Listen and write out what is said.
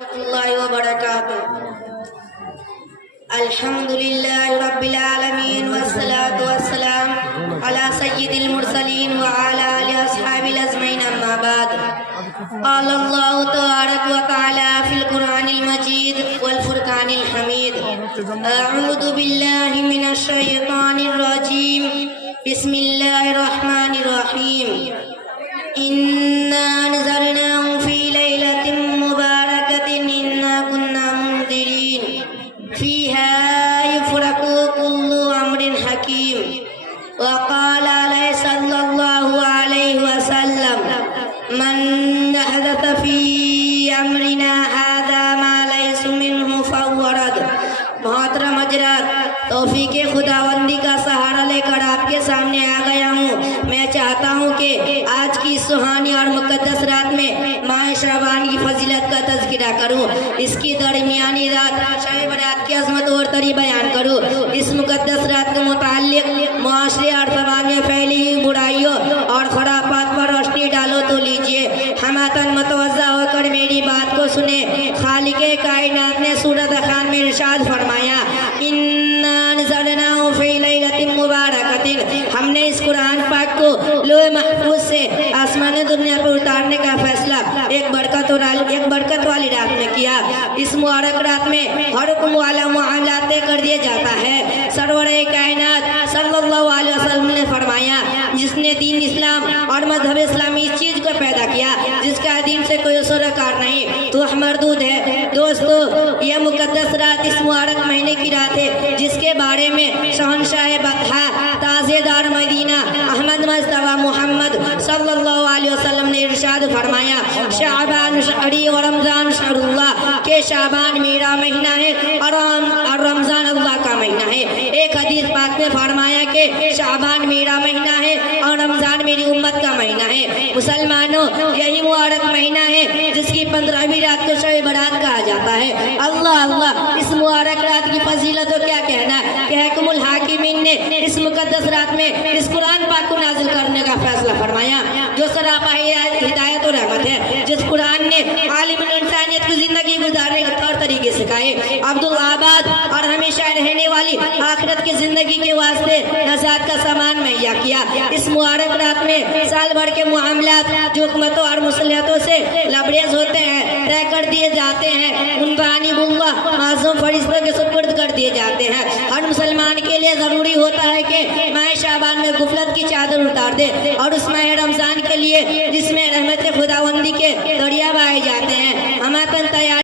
الله وبركاته. الحمد لله رب العالمين والصلاة والسلام على سيد المرسلين وعلى آله أصحاب الأجمعين أما بعد. قال الله تبارك وتعالى في القرآن المجيد والفرقان الحميد: أعوذ بالله من الشيطان الرجيم. بسم الله الرحمن الرحيم. إنا نزلناه في ليلة مباركة إنا كنا منذرين فيها يفرق كل أمر حكيم. وقال عليه صلى الله عليه وسلم: من أحدث في أمرنا هذا ما ليس منه فهو رد. محترم حضرات، توفیق خداوندی کا سہارا لے کر آپ کے سامنے آ گیا ہوں. میں چاہتا ہوں کہ آج کی سہانی اور مقدس رات میں ماہ شعبان کی فضیلت کا تذکرہ کروں. اس کی درمیانی رات شب برات کی عظمت اور تری بیان کروں. اس مقدس رات کے متعلق معاشرے اور سماج میں پھیلی ہوئی برائیوں اور خرافات پر روشنی ڈالو تو لیجئے. ہماتن متوجہ ہو کر میری بات کو سنیں. خالق کائنات نے سورۃ خان میں ارشاد فرمایا: اِنَّا نَزَلْنَاهُ فِي لَيْلَةٍ مُبَارَكَةٍ. ہم نے اس قرآن پاک کو لوح محفوظ سے آسمان دنیا پر اتارنے کا فیصلہ ایک برکت والی رات میں کیا. اس مبارک رات میں ہر حکم والا معاملات طے کر دیا جاتا ہے. سرور کائنات صلی اللہ علیہ وسلم نے فرمایا: جس نے دین اسلام اور مذہب اسلامی اس چیز کو پیدا کیا جس کا دین سے کوئی سروکار نہیں تو مردود ہے. دوستو، یہ مقدس رات اس مبارک مہینے کی رات ہے جس کے بارے میں شہنشاہ بطحا تازے دار مدینہ احمد مصطفیٰ محمد صلی اللہ علیہ وسلم نے ارشاد فرمایا: شعبان شہری و رمضان شہر اللہ، کہ شعبان میرا مہینہ ہے اور رمضان اللہ کا مہینہ ہے. ایک حدیث پاک میں فرمایا کہ شعبان میرا مہینہ ہے اور رمضان میری امت کا مہینہ ہے. مسلمانوں، یہی مبارک مہینہ ہے جس کی 15ویں رات کو شب برات کہا جاتا ہے. اللہ اللہ، اس مبارک رات کی فضیلت و کیا کہنا کہ حکم الحاکمین نے اس مقدس رات میں اس قرآن پاک کو نازل کرنے کا فیصلہ فرمایا جو سراپا ہدایت و رحمت ہے. جس قرآن نے عالم انسانیت کی زندگی گزارنے کے طور طریقے سکھائے، عبدالآباد اور ہمیشہ رہنے والی آخرت کی زندگی کے واسطے نجات کا سامان مہیا کیا. اس مبارک رات میں سال بھر کے معاملات جو حکمتوں اور مصلحتوں سے لبریز ہوتے ہیں طے کر دیے جاتے ہیں. ان بانی بلّہ معصوم فرشتوں کے سپرد کر دیے جاتے ہیں. ہر مسلمان کے لیے ضروری ہوتا ہے کہ ماہ شعبان میں غفلت کی چادر اتار دے اور اس ماہ رمضان کے لیے جس میں رحمت خداوندی کے دریا بہائے جاتے ہیں ہماتن تیار